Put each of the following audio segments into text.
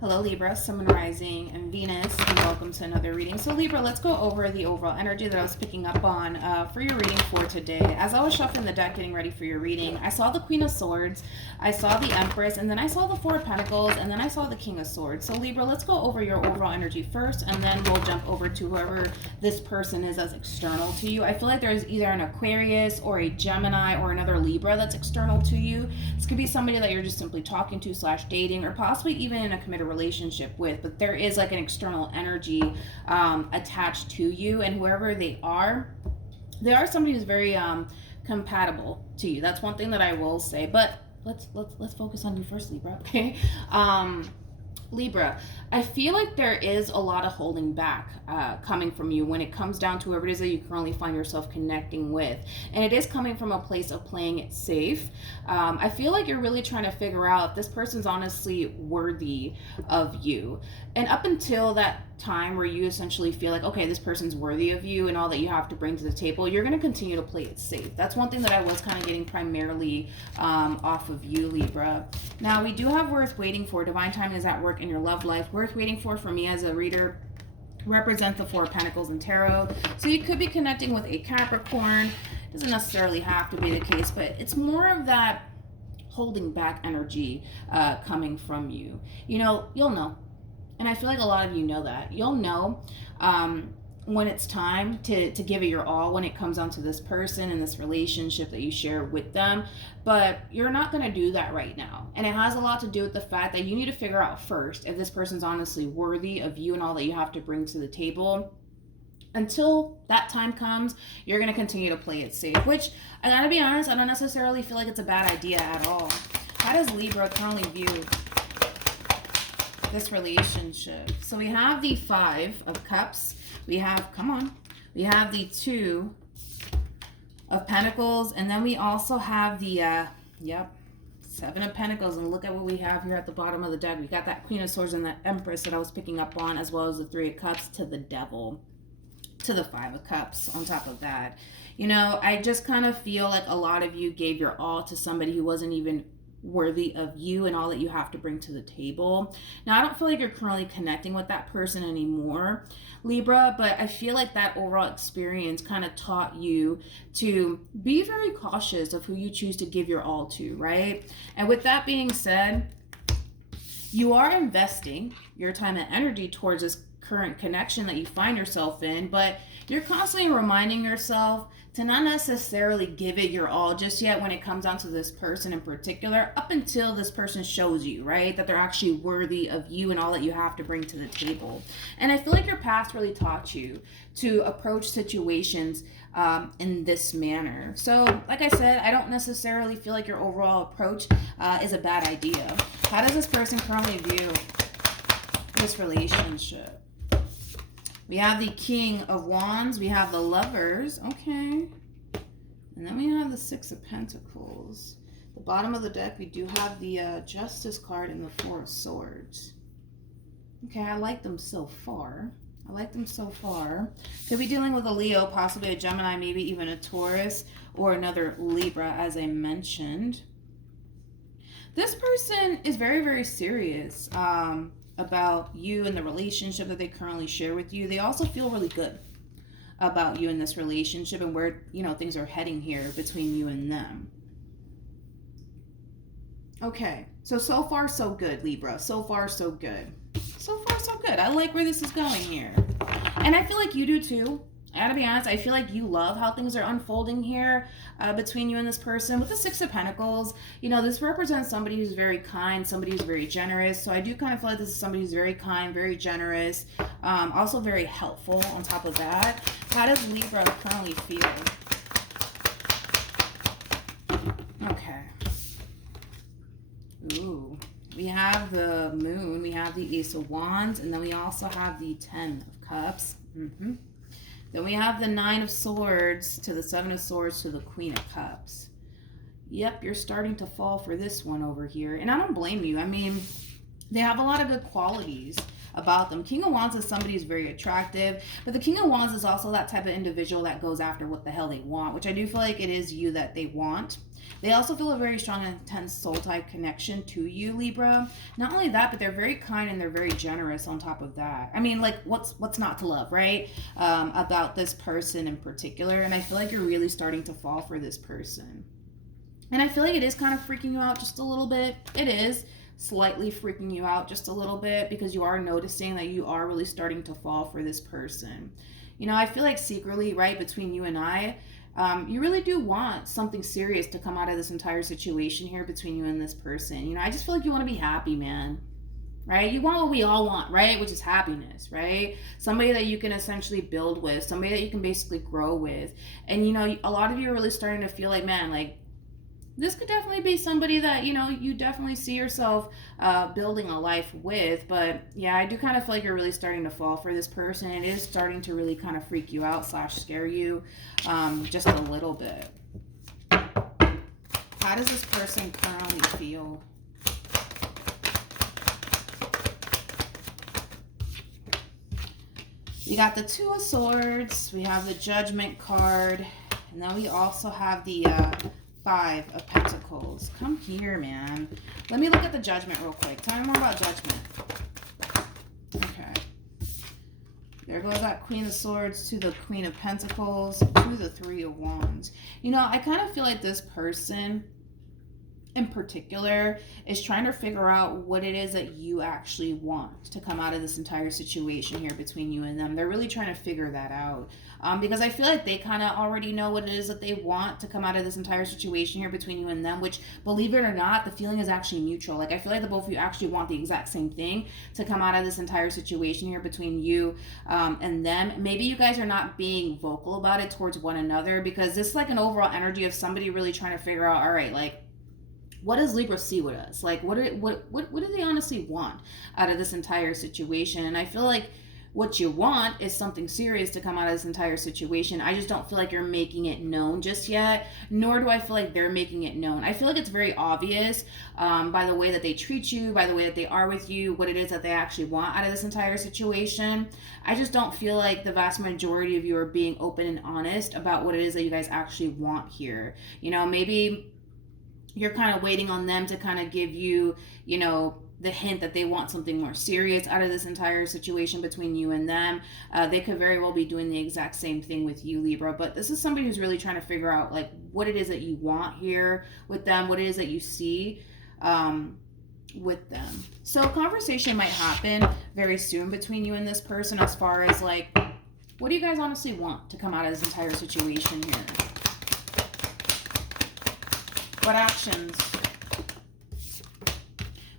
Hello Libra, Sun, Moon, Rising, and Venus, and welcome to another reading. So Libra, let's go over the overall energy that I was picking up on for your reading for today. As I was shuffling the deck getting ready for your reading, I saw the Queen of Swords, I saw the Empress, and then I saw the Four of Pentacles, and then I saw the King of Swords. So Libra, let's go over your overall energy first, and then we'll jump over to whoever this person is as external to you. I feel like there's either an Aquarius or a Gemini or another Libra that's external to you. This could be somebody that you're just simply talking to / dating, or possibly even in a committed relationship with, but there is like an external energy attached to you, and whoever they are somebody who's very compatible to you. That's one thing that I will say, but let's focus on you first, Libra. Okay. Libra, I feel like there is a lot of holding back coming from you when it comes down to whoever it is that you currently find yourself connecting with. And it is coming from a place of playing it safe. I feel like you're really trying to figure out if this person's honestly worthy of you. And up until that time where you essentially feel like, okay, this person's worthy of you and all that you have to bring to the table, you're going to continue to play it safe. That's one thing that I was kind of getting primarily off of you, Libra. Now, we do have worth waiting for. Divine timing is at work in your love life. Worth waiting for me as a reader represent the Four of Pentacles in Tarot. So you could be connecting with a Capricorn. Doesn't necessarily have to be the case, but it's more of that holding back energy coming from you. You know, you'll know. And I feel like a lot of you know that. You'll know when it's time to give it your all when it comes down to this person and this relationship that you share with them. But you're not going to do that right now. And it has a lot to do with the fact that you need to figure out first if this person's honestly worthy of you and all that you have to bring to the table. Until that time comes, you're going to continue to play it safe. Which, I gotta be honest, I don't necessarily feel like it's a bad idea at all. How does Libra currently view this relationship? So we have the Five of Cups. We have, we have the Two of Pentacles, and then we also have the, Seven of Pentacles, and look at what we have here at the bottom of the deck. We got that Queen of Swords and that Empress that I was picking up on, as well as the Three of Cups to the Devil, to the Five of Cups on top of that. You know, I just kind of feel like a lot of you gave your all to somebody who wasn't even worthy of you and all that you have to bring to the table. Now, I don't feel like you're currently connecting with that person anymore, Libra, but I feel like that overall experience kind of taught you to be very cautious of who you choose to give your all to, right? And with that being said, you are investing your time and energy towards this current connection that you find yourself in, but you're constantly reminding yourself to not necessarily give it your all just yet when it comes down to this person in particular, up until this person shows you, right, that they're actually worthy of you and all that you have to bring to the table. And I feel like your past really taught you to approach situations in this manner. So, like I said, I don't necessarily feel like your overall approach is a bad idea. How does this person currently view this relationship? We have the King of Wands. We have the Lovers. Okay. And then we have the Six of Pentacles. The bottom of the deck, we do have the Justice card and the Four of Swords. Okay, I like them so far. Could be dealing with a Leo, possibly a Gemini, maybe even a Taurus, or another Libra, as I mentioned. This person is very, very serious about you and the relationship that they currently share with you. They also feel really good about you in this relationship and where, you know, things are heading here between you and them. Okay, so far so good, Libra. So far so good. I like where this is going here. And I feel like you do too. I gotta be honest, I feel like you love how things are unfolding here between you and this person. With the Six of Pentacles, you know, this represents somebody who's very kind, somebody who's very generous. So I do kind of feel like this is somebody who's very kind, very generous, also very helpful on top of that. How does Libra currently feel? Okay. Ooh. We have the Moon, we have the Ace of Wands, and then we also have the Ten of Cups. Then we have the Nine of Swords to the Seven of Swords to the Queen of Cups. Yep, you're starting to fall for this one over here. And I don't blame you. I mean, they have a lot of good qualities about them. King of Wands is somebody who's very attractive, but the King of Wands is also that type of individual that goes after what the hell they want, which I do feel like it is you that they want. They also feel a very strong and intense soul-type connection to you, Libra. Not only that, but they're very kind and they're very generous on top of that. I mean, like, what's not to love, right? About this person in particular. And I feel like you're really starting to fall for this person. And I feel like it is kind of freaking you out just a little bit. It is slightly freaking you out just a little bit because you are noticing that you are really starting to fall for this person. You know, I feel like secretly, right, between you and I, you really do want something serious to come out of this entire situation here between you and this person. You know, I just feel like you want to be happy, man. Right? You want what we all want, right? Which is happiness, right? Somebody that you can essentially build with, somebody that you can basically grow with. And, you know, a lot of you are really starting to feel like, man, like, this could definitely be somebody that, you know, you definitely see yourself building a life with. But yeah, I do kind of feel like you're really starting to fall for this person. It is starting to really kind of freak you out / scare you just a little bit. How does this person currently feel? We got the Two of Swords. We have the Judgment card. And then we also have the Five of Pentacles. Come here, man. Let me look at the Judgment real quick. Tell me more about Judgment. Okay. There goes that Queen of Swords to the Queen of Pentacles to the Three of Wands. You know, I kind of feel like this person in particular is trying to figure out what it is that you actually want to come out of this entire situation here between you and them. They're really trying to figure that out because I feel like they kind of already know what it is that they want to come out of this entire situation here between you and them, which, believe it or not, the feeling is actually mutual. Like, I feel like the both of you actually want the exact same thing to come out of this entire situation here between you and them. Maybe you guys are not being vocal about it towards one another because this is like an overall energy of somebody really trying to figure out, all right, like, what does Libra see with us? Like, what do they honestly want out of this entire situation? And I feel like what you want is something serious to come out of this entire situation. I just don't feel like you're making it known just yet, nor do I feel like they're making it known. I feel like it's very obvious by the way that they treat you, by the way that they are with you, what it is that they actually want out of this entire situation. I just don't feel like the vast majority of you are being open and honest about what it is that you guys actually want here. You know, maybe you're kind of waiting on them to kind of give you, you know, the hint that they want something more serious out of this entire situation between you and them. They could very well be doing the exact same thing with you, Libra. But this is somebody who's really trying to figure out, like, what it is that you want here with them, what it is that you see with them. So a conversation might happen very soon between you and this person as far as, like, what do you guys honestly want to come out of this entire situation here? What actions?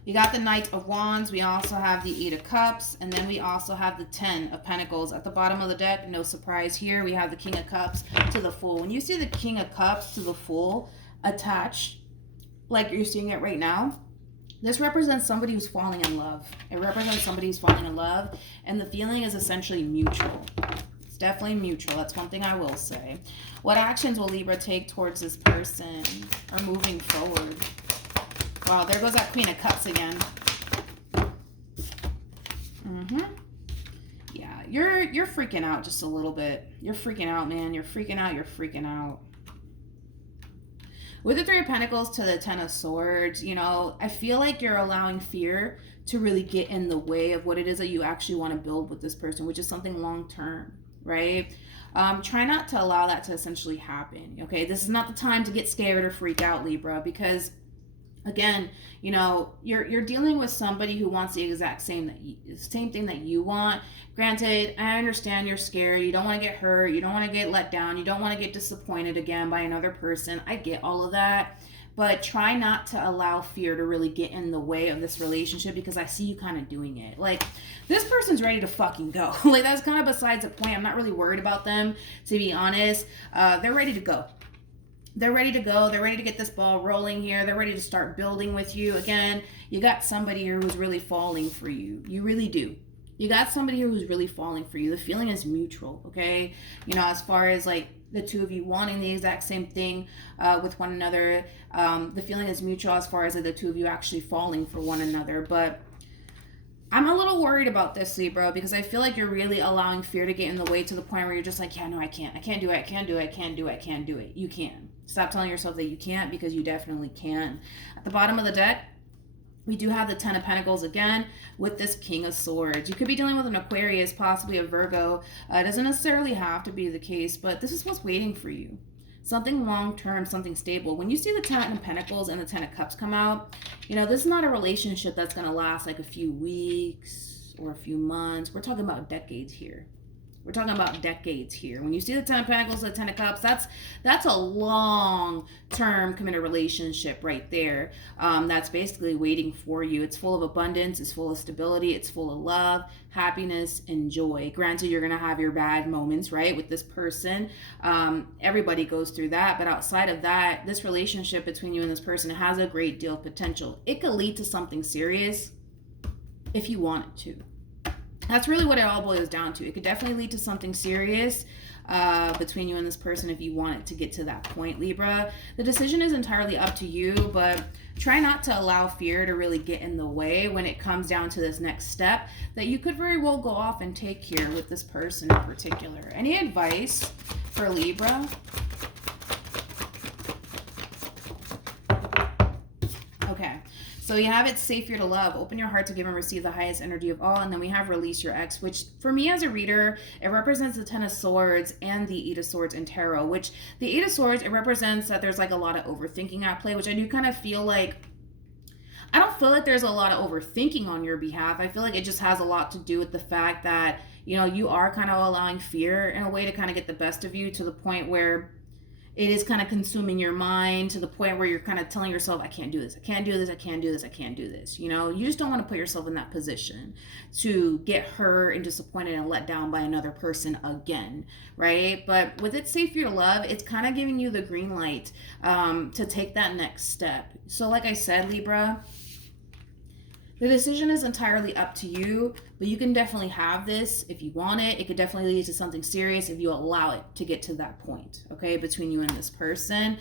We got the Knight of Wands. We also have the Eight of Cups. And then we also have the Ten of Pentacles. At the bottom of the deck, no surprise here, we have the King of Cups to the Fool. When you see the King of Cups to the Fool attached, like you're seeing it right now, this represents somebody who's falling in love. It represents somebody who's falling in love. And the feeling is essentially mutual. It's definitely mutual. That's one thing I will say. What actions will Libra take towards this person or moving forward? Wow, there goes that Queen of Cups again. Yeah, you're freaking out just a little bit. You're freaking out, man. You're freaking out. You're freaking out. With the Three of Pentacles to the Ten of Swords, you know, I feel like you're allowing fear to really get in the way of what it is that you actually want to build with this person, which is something long-term, right? Try not to allow that to essentially happen, okay? This is not the time to get scared or freak out, Libra, because again, you know, you're dealing with somebody who wants the exact same thing that you want. Granted, I understand you're scared. You don't want to get hurt. You don't want to get let down. You don't want to get disappointed again by another person. I get all of that. But try not to allow fear to really get in the way of this relationship because I see you kind of doing it. Like, this person's ready to fucking go. Like, that's kind of besides the point. I'm not really worried about them, to be honest. They're ready to go. They're ready to go. They're ready to get this ball rolling here. They're ready to start building with you. Again, you got somebody here who's really falling for you. You really do. You got somebody here who's really falling for you. The feeling is mutual, okay? You know, as far as like the two of you wanting the exact same thing with one another, the feeling is mutual as far as the two of you actually falling for one another. But I'm a little worried about this, Libra, because I feel like you're really allowing fear to get in the way to the point where you're just like, yeah, no, I can't do it. I can't do it. I can't do it. I can't do it. You can. Stop telling yourself that you can't, because you definitely can. At the bottom of the deck, we do have the Ten of Pentacles again with this King of Swords. You could be dealing with an Aquarius, possibly a Virgo. It doesn't necessarily have to be the case, but this is what's waiting for you. Something long-term, something stable. When you see the Ten of Pentacles and the Ten of Cups come out, you know, this is not a relationship that's going to last like a few weeks or a few months. We're talking about decades here. We're talking about decades here. When you see the Ten of Pentacles, the Ten of Cups, that's a long-term committed relationship right there. That's basically waiting for you. It's full of abundance. It's full of stability. It's full of love, happiness, and joy. Granted, you're going to have your bad moments, right, with this person. Everybody goes through that. But outside of that, this relationship between you and this person has a great deal of potential. It could lead to something serious if you want it to. That's really what it all boils down to. It could definitely lead to something serious between you and this person if you want it to get to that point, Libra. The decision is entirely up to you, but try not to allow fear to really get in the way when it comes down to this next step that you could very well go off and take here with this person in particular. Any advice for Libra? Okay. So you have it's safe here to love. Open your heart to give and receive the highest energy of all. And then we have release your ex, which for me as a reader, it represents the Ten of Swords and the Eight of Swords in tarot, which the Eight of Swords, it represents that there's like a lot of overthinking at play, which I do kind of feel like, I don't feel like there's a lot of overthinking on your behalf. I feel like it just has a lot to do with the fact that, you know, you are kind of allowing fear in a way to kind of get the best of you to the point where it is kind of consuming your mind to the point where you're kind of telling yourself, I can't do this, I can't do this, I can't do this, I can't do this. You know, you just don't want to put yourself in that position to get hurt and disappointed and let down by another person again, right? But with It's Safe for You to Love, it's kind of giving you the green light to take that next step. So like I said, Libra, the decision is entirely up to you, but you can definitely have this if you want it. It could definitely lead to something serious if you allow it to get to that point, okay, between you and this person.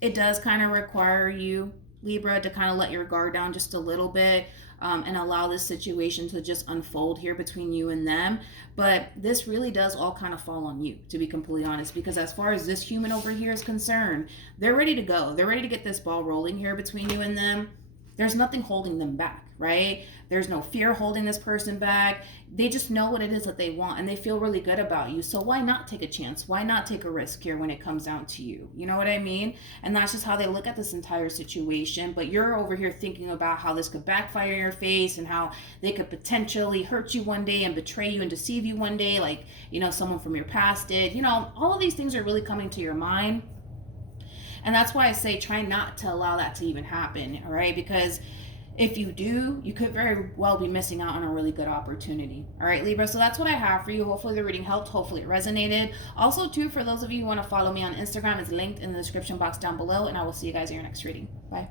It does kind of require you, Libra, to kind of let your guard down just a little bit and allow this situation to just unfold here between you and them. But this really does all kind of fall on you, to be completely honest, because as far as this human over here is concerned, they're ready to go. They're ready to get this ball rolling here between you and them. There's nothing holding them back, right? There's no fear holding this person back. They just know what it is that they want and they feel really good about you. So why not take a chance? Why not take a risk here when it comes down to you? You know what I mean? And that's just how they look at this entire situation. But you're over here thinking about how this could backfire in your face and how they could potentially hurt you one day and betray you and deceive you one day, like, you know, someone from your past did. You know, all of these things are really coming to your mind. And that's why I say try not to allow that to even happen, all right? Because if you do, you could very well be missing out on a really good opportunity. All right, Libra, so that's what I have for you. Hopefully the reading helped. Hopefully it resonated. Also, too, for those of you who want to follow me on Instagram, it's linked in the description box down below, and I will see you guys in your next reading. Bye.